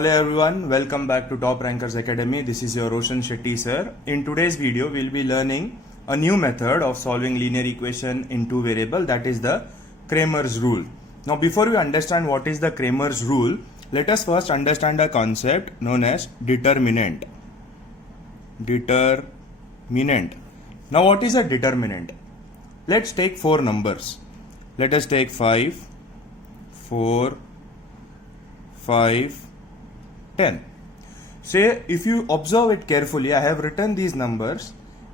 Hello everyone, welcome back to Top Rankers Academy. This is your Roshan Shetty sir. In today's video, we'll be learning a new method of solving linear equation in two variable, that is the Cramer's rule. Now before we understand what is the Cramer's rule, let us first understand a concept known as determinant. Determinant. Now what is a determinant? Let's take four numbers. Let us take 5, 4, 5, 10. Say if you observe it carefully, I have written these numbers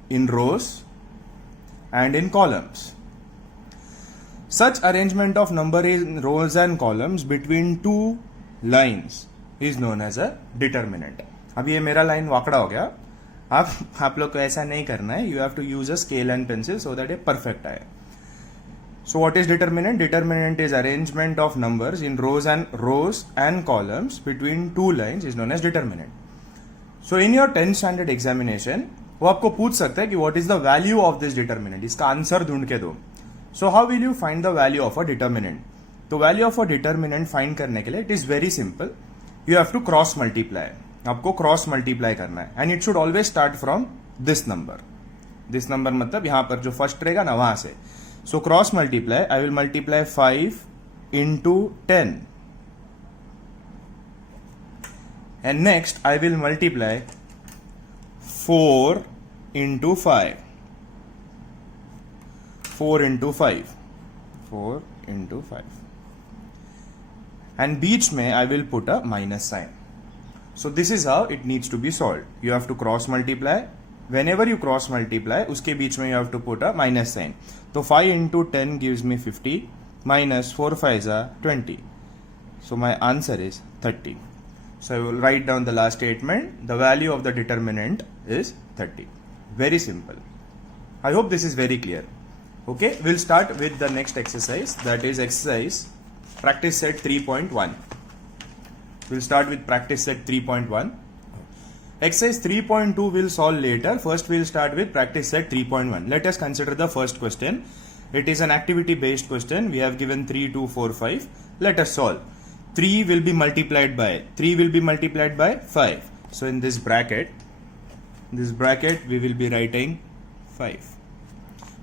in rows and in columns. Such arrangement of number in rows and columns between two lines is known as a determinant. अब ये मेरा line वाकड़ा हो गया. आप लोग को ऐसा नहीं करना है. You have to use a scale and pencil so that ये perfect आए. So what is determinant? Determinant is arrangement of numbers in rows and columns between two lines is known as determinant. So in your 10th standard examination, वो आपको पूछ सकता है कि what is the value of this determinant? इसका answer ढूंढ के दो. So how will you find the value of a determinant? तो value of a determinant find करने के लिए it is very simple. You have to cross multiply. आपको cross multiply करना है and it should always start from this number. This number मतलब यहाँ पर जो first रहेगा ना वहां से. So cross multiply, I will multiply 5 into 10. And next I will multiply 4 into 5. 4 into 5. 4 into 5. And बीच में I will put a minus sign. So this is how it needs to be solved. You have to cross multiply. Whenever you cross multiply, उसके बीच में you have to put a minus sign. तो 5 into 10 gives me 50 minus 4 5s are 20. So my answer is 30. So I will write down the last statement. The value of the determinant is 30. Very simple. I hope this is very clear. Okay, we'll start with the next exercise, that is exercise practice set 3.1. We'll start with practice set 3.1. Exercise 3.2 will solve later. First we'll start with practice set 3.1. Let us consider the first question. It is an activity based question. We have given 3, 2, 4, 5. Let us solve. 3 will be multiplied by 5. So in this bracket we will be writing 5.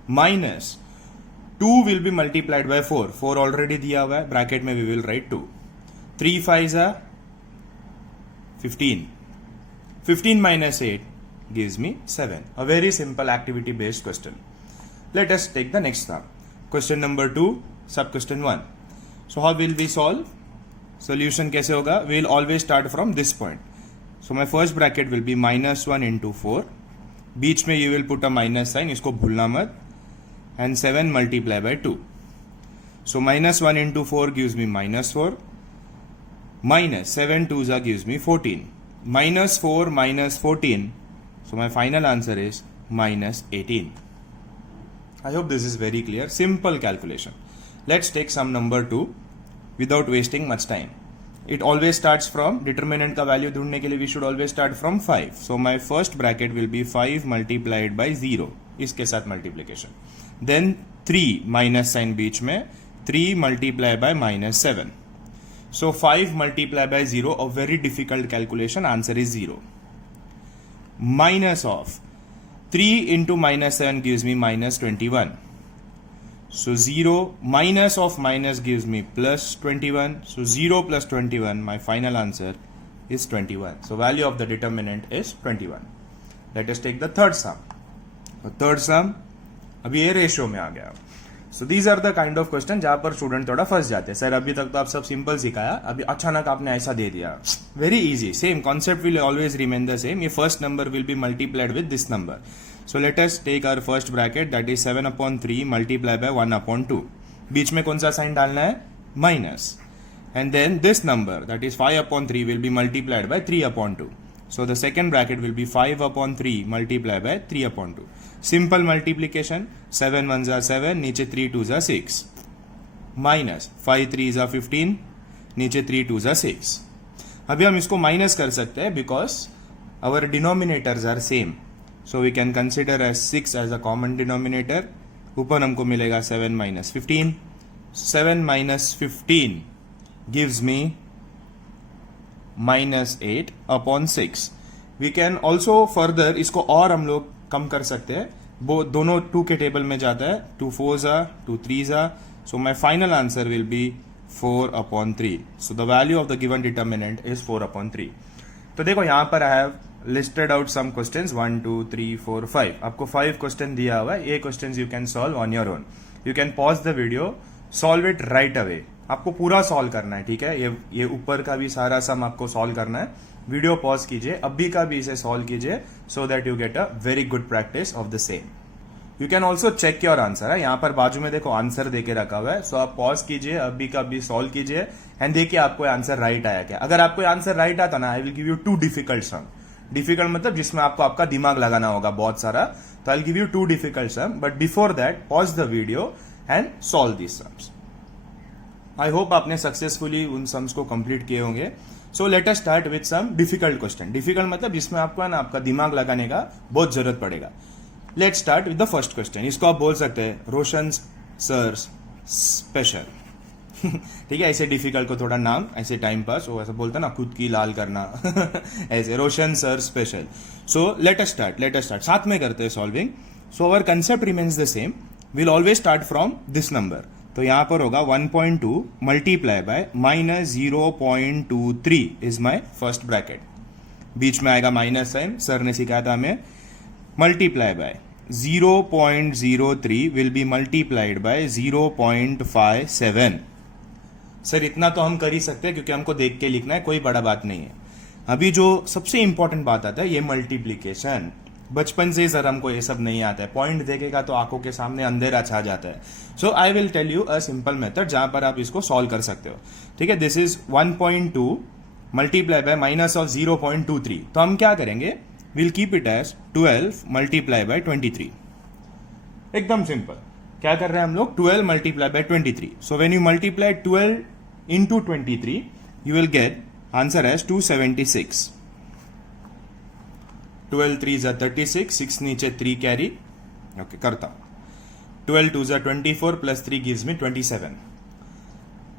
Minus 2 will be multiplied by 4. 4 already दिया हुआ है. Bracket में we will write 2. 3 5s are 15. 15 minus 8 gives me 7. A very simple activity based question. Let us take the next one. Question number 2, sub question 1. So how will we solve? Solution कैसे होगा? We will always start from this point. So my first bracket will be minus 1 into 4. बीच में you will put a minus sign, इसको भूलना मत. And 7 multiply by 2. So minus 1 into 4 gives me minus 4. Minus 7 2s gives me 14. Minus 4 minus 14. So my final answer is minus 18. I hope this is very clear. Simple calculation. Let's take sum number 2 without wasting much time. It always starts from determinant का value ढूंढने के लिए we should always start from 5. So my first bracket will be 5 multiplied by 0. इसके साथ multiplication. Then 3 minus sign बीच में 3 multiplied by minus 7. So 5 multiplied by 0, a very difficult calculation, answer is 0. Minus of 3 into minus 7 gives me minus 21. So 0 minus of minus gives me plus 21. So 0 plus 21, my final answer is 21. So value of the determinant is 21. Let us take the third sum. The third sum, अभी ये ratio में आ गया. So these are the kind of question जहाँ पर student थोड़ा फंस जाते हैं. सर अभी तक तो आप सब सिंपल सिखाया, अभी अचानक आपने ऐसा दे दिया. Very easy. Same concept will always remain the same. ये first number will be multiplied with this number. So let us take our first bracket, that is 7/3 multiply by 1/2. बीच में कौन सा साइन डालना है? Minus. And then this number that is 5/3 will be multiplied by 3/2. So the second bracket will be 5/3 multiplied by 3/2. Simple multiplication. 7 1s are 7, नीचे 3 2s are 6. Minus 5 3s are 15, नीचे 3 2s are 6. अभी हम इसको minus कर सकते हैं because our denominators are same. So we can consider as 6 as a common denominator. ऊपर हमको मिलेगा 7 minus 15. 7 minus 15 gives me -8/6। We can also further इसको और हम लोग कम कर सकते हैं, वो दोनों 2 के टेबल में जाता है, 2 4s are 2 3s are, so my final answer will be 4/3। so the value of the given determinant is 4/3। तो देखो यहाँ पर I have listed out some questions 1 2 3 4 5, आपको 5 क्वेश्चन दिया हुआ है। ये questions you can solve on your own, you can pause the video, solve it right away. आपको पूरा सॉल्व करना है, ठीक है, ये ऊपर का भी सारा सम आपको सॉल्व करना है। वीडियो पॉज कीजिए, अभी का भी इसे सॉल्व कीजिए, so that you get a very good practice of the same. You can also check your answer है, यहाँ पर बाजू में देखो आंसर देके रखा हुआ है, सो आप पॉज कीजिए, अभी का भी सॉल्व कीजिए एंड देखिए आपको आंसर राइट आया क्या। अगर आपको आंसर राइट आता ना, I will give you 2 difficult sum. Difficult मतलब जिसमें आपको आपका दिमाग लगाना होगा बहुत सारा, तो I will give you 2 difficult sum, but before that pause the video and solve this sums. I hope आपने सक्सेसफुली उन सम्स को कंप्लीट किए होंगे। So let us start with some difficult question. Difficult मतलब जिसमें आपको है ना आपका दिमाग लगाने का बहुत जरूरत पड़ेगा। Let's start with the first question. इसको आप बोल सकते हैं रोशन सर स्पेशल। ठीक है, ऐसे डिफिकल्ट को थोड़ा नाम ऐसे टाइम पास वो ऐसा बोलता ना, खुद की लाल करना ऐसे Roshan sir special. So let us start साथ में करते हैं solving. So our concept remains the same, will always start from this number. तो यहां पर होगा 1.2 multiply by -0.23 is my first bracket. बीच में आएगा माइनस साइन, सर ने सिखाया था हमें। Multiply by 0.03 will be multiplied by 0.57। Sir इतना तो हम कर ही सकते हैं क्योंकि हमको देख के लिखना है, कोई बड़ा बात नहीं है। अभी जो सबसे इंपॉर्टेंट बात आता है ये मल्टीप्लीकेशन। बचपन से सर हमको ये सब नहीं आता है, पॉइंट देखेगा तो आंखों के सामने अंधेरा छा जाता है। So I will tell you a simple method जहां पर आप इसको सॉल्व कर सकते हो। ठीक है, this is 1.2 multiply by minus of 0.23। तो हम क्या करेंगे, will keep it as 12 multiply by 23। एकदम सिंपल। क्या कर रहे हैं हम लोग, 12 multiply by 23। So when you multiply 12 into 23 you will get answer as 276। 12 3s are 36, 6 नीचे 3 कैरी। ओके करता हूं, 12 2s are 24 plus 3 gives me 27।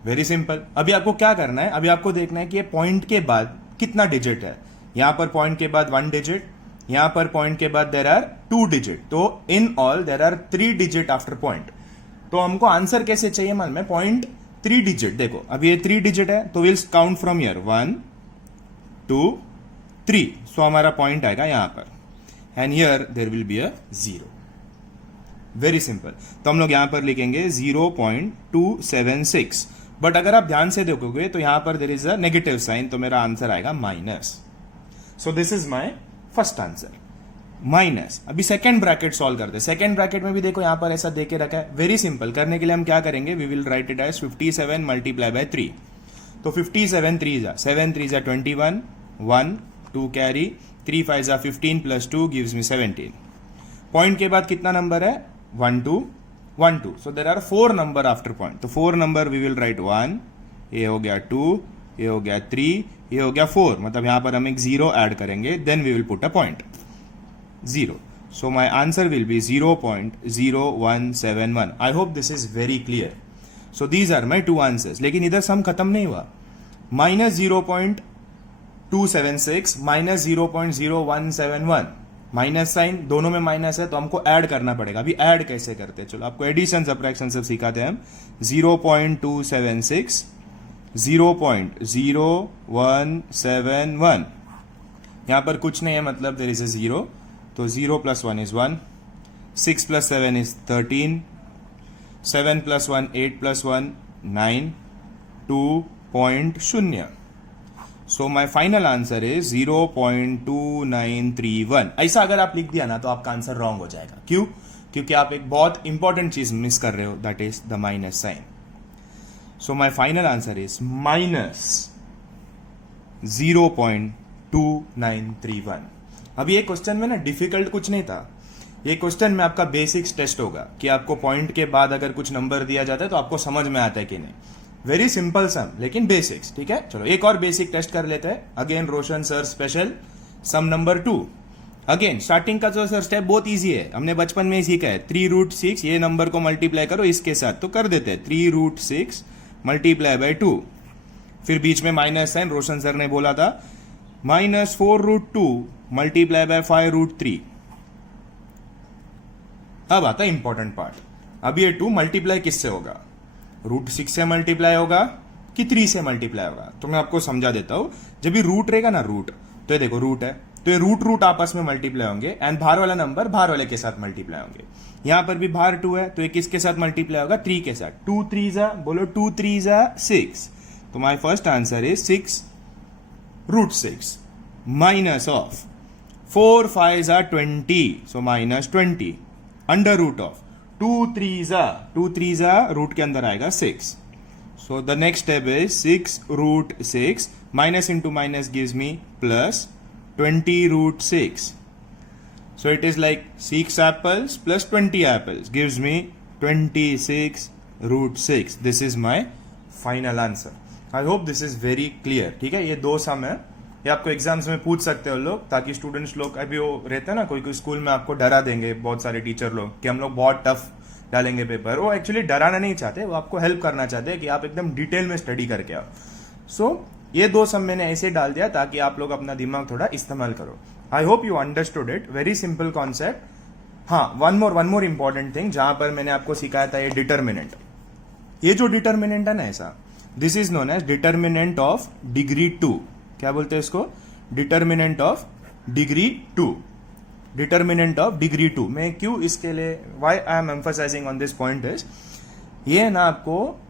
Very simple. अभी आपको क्या करना है, अभी आपको देखना है कि ये पॉइंट के बाद कितना डिजिट है। यहां पर पॉइंट के बाद 1 डिजिट, यहां पर पॉइंट के बाद देर आर 2 डिजिट, तो in all there are 3 digit after point. तो हमको आंसर कैसे चाहिए, मान में पॉइंट 3 डिजिट। देखो अभी ये 3 डिजिट है तो will count from here 1 2 3। So हमारा पॉइंट आएगा यहां पर and here there will be a 0। Very simple. तो हम लोग यहां पर लिखेंगे 0.276। बट अगर आप ध्यान से देखोगे तो यहां पर there is a negative sign, तो मेरा आंसर आएगा minus. So this is my first answer minus. अभी सेकेंड ब्रैकेट सॉल्व करते हैं। सेकेंड ब्रैकेट में भी देखो यहां पर ऐसा देके रखा है। Very simple. करने के लिए हम क्या करेंगे, we will write it as 57 multiply by 3। तो 57 3s are 7 3s are 21, 1 2 carry, 3 5s are 15 plus 2 gives me 17। Point के बाद कितना नंबर है, 1 2 1 2। So there are 4 number after point. तो 4 नंबर वी विल राइट 1, ये हो गया 2, ये हो गया 3, ये हो गया 4। मतलब यहां पर हम एक 0 ऐड करेंगे, then we will put a point 0। So my answer will be 0.0171। I hope this is very clear। So these are my 2 answers। लेकिन इधर सम खत्म नहीं हुआ। -0.276 माइनस 0.0171, माइनस साइन दोनों में माइनस है तो हमको ऐड करना पड़ेगा। अभी ऐड कैसे करते हैं, चलो आपको एडिशन सब्ट्रैक्शन सब सिखाते हैं हम। 0.276 0.0171। यहां पर कुछ नहीं है, मतलब देयर इज अ 0, तो 0 + 1 is 1, 6 + 7 is 13, 7 + 1 8 + 1 9, 2.0। So my final answer is 0.2931। ऐसा अगर आप लिख दिया ना तो आपका आंसर रॉन्ग हो जाएगा। क्यों, क्योंकि आप एक बहुत इंपॉर्टेंट चीज मिस कर रहे हो, that is the minus sign. So my final answer is -0.2931। अभी ये क्वेश्चन में ना डिफिकल्ट कुछ नहीं था। ये क्वेश्चन में आपका बेसिक्स टेस्ट होगा कि आपको पॉइंट के बाद अगर कुछ नंबर दिया जाता है तो आपको समझ में आता है कि नहीं। वेरी सिंपल सम, लेकिन बेसिक्स। ठीक है, चलो एक और बेसिक टेस्ट कर लेते हैं। अगेन रोशन सर स्पेशल, सम नंबर 2। अगेन स्टार्टिंग का जो सर स्टेप बहुत इजी है, हमने बचपन में ही सीखा है। 3√6 ये नंबर को मल्टीप्लाई करो इसके साथ, तो कर देते हैं 3√6 मल्टीप्लाई बाय 2। फिर बीच में माइनस साइन, रोशन सर ने बोला था -4√2 मल्टीप्लाई बाय 5√3। अब आता है इंपॉर्टेंट पार्ट। अब ये 2 मल्टीप्लाई किससे होगा, √6 से मल्टीप्लाई होगा कि 3 से मल्टीप्लाई होगा? तो मैं आपको समझा देता हूं। जब भी रूट रहेगा ना, रूट, तो ये देखो रूट है, तो ये रूट आपस में मल्टीप्लाई होंगे एंड बाहर वाला नंबर बाहर वाले के साथ मल्टीप्लाई होंगे। यहां पर भी बाहर 2 है, तो ये किसके साथ मल्टीप्लाई होगा, 3 के साथ। 2 3 जा, बोलो 2 3 जा 6। तो माई first answer is 6√6 minus of 4 5 जा 20, सो -20 अंडर रूट ऑफ 2 3 जा रूट के अंदर आएगा 6। So the next step is 6√6 minus into minus gives me plus 20√6. So it is like 6 apples plus 20 apples gives me 26√6. This is my final answer. I hope this is very clear. ठीक है, ये 2 सम है, ये आपको exams में पूछ सकते हो लोग, ताकि स्टूडेंट्स लोग, अभी वो रहते हैं ना कोई स्कूल में आपको डरा देंगे बहुत सारे टीचर लोग कि हम लोग बहुत टफ डालेंगे पेपर। वो एक्चुअली डराना नहीं चाहते, वो आपको हेल्प करना चाहते हैं कि आप एकदम डिटेल में स्टडी करके आओ। सो ये 2 सम मैंने ऐसे डाल दिया ताकि आप लोग अपना दिमाग थोड़ा इस्तेमाल करो। I hope you understood it, very simple concept. हाँ, वन मोर इंपॉर्टेंट थिंग, जहां पर मैंने आपको सिखाया था ये डिटर्मिनेंट। ये जो डिटर्मिनेंट है ना ऐसा, this is known as determinant of degree 2। क्या बोलते हैं इसको, determinant of degree 2। Determinant of degree 2 मैं क्यों इसके लिए, why I am emphasising on this point is, ये ना आपको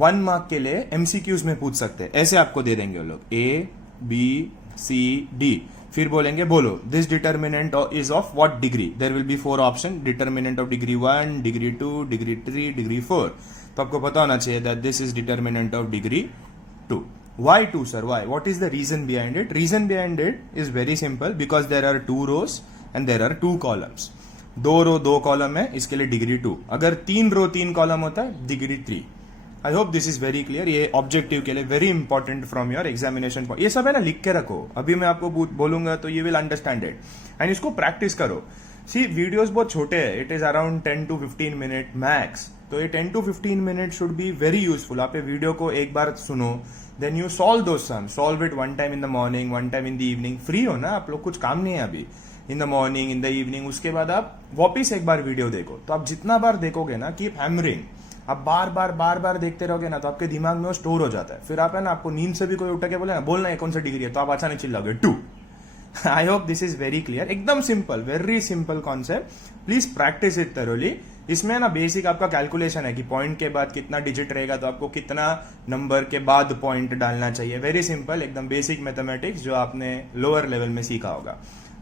1 मार्क के लिए एमसीक्यूज में पूछ सकते हैं। ऐसे आपको दे देंगे वो लोग A, B, C, D, फिर बोलेंगे बोलो this determinant is of what degree. There will be 4 option, determinant of degree 1, degree 2, degree 3, degree 4। तो आपको पता होना चाहिए that this is determinant of degree 2। Why 2 sir? Why? What is the reason behind it? Reason behind it is very simple, because there are 2 rows and there are 2 columns. 2 row 2 column है, इसके लिए degree 2। अगर 3 रो 3 column होता है, degree 3। I hope this is very clear. ये objective के लिए very important from your examination. ये सब है ना, लिख के रखो, अभी मैं आपको बोलूंगा तो you will understand it and इसको प्रैक्टिस करो। सी वीडियोस बहुत छोटे हैं, it is around 10 to 15 minute max, तो ये 10 to 15 minute should be very useful. आप ये वीडियो को एक बार सुनो, देन यू सॉल्व दो sum, solve it 1 time in the morning, 1 time in the evening. Free हो ना आप लोग, कुछ काम नहीं है अभी, in the morning, in the evening. उसके बाद आप वापिस एक बार वीडियो देखो, तो आप जितना बार देखोगे ना, कीप हैमरिंग, आप बार बार देखते रहोगे ना, तो आपके दिमाग में वो स्टोर हो जाता है। फिर आप है ना, आपको नींद से भी कोई उठ के बोले ना, बोलना है कौन सा डिग्री है, तो आप अच्छा नहीं चिल्लाओगे 2। I hope this is very clear, एकदम सिंपल, very simple concept. Please practise it thoroughly. इसमें ना बेसिक आपका कैलकुलेशन है कि पॉइंट के बाद कितना डिजिट रहेगा, तो आपको कितना नंबर के बाद पॉइंट डालना चाहिए। वेरी सिंपल, एकदम बेसिक मैथमेटिक्स जो आपने लोअर लेवल में सीखा होगा।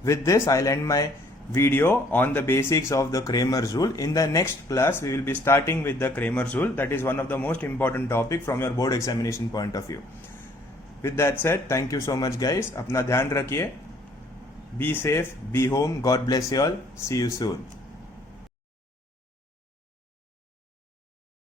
With this, I'll end my video on the basics of the Cramer's rule. In the next class, we will be starting with the Cramer's rule. That is one of the most important topic from your board examination point of view. With that said, thank you so much guys. अपना ध्यान रखिए. Be safe, be home. God bless you all. See you soon.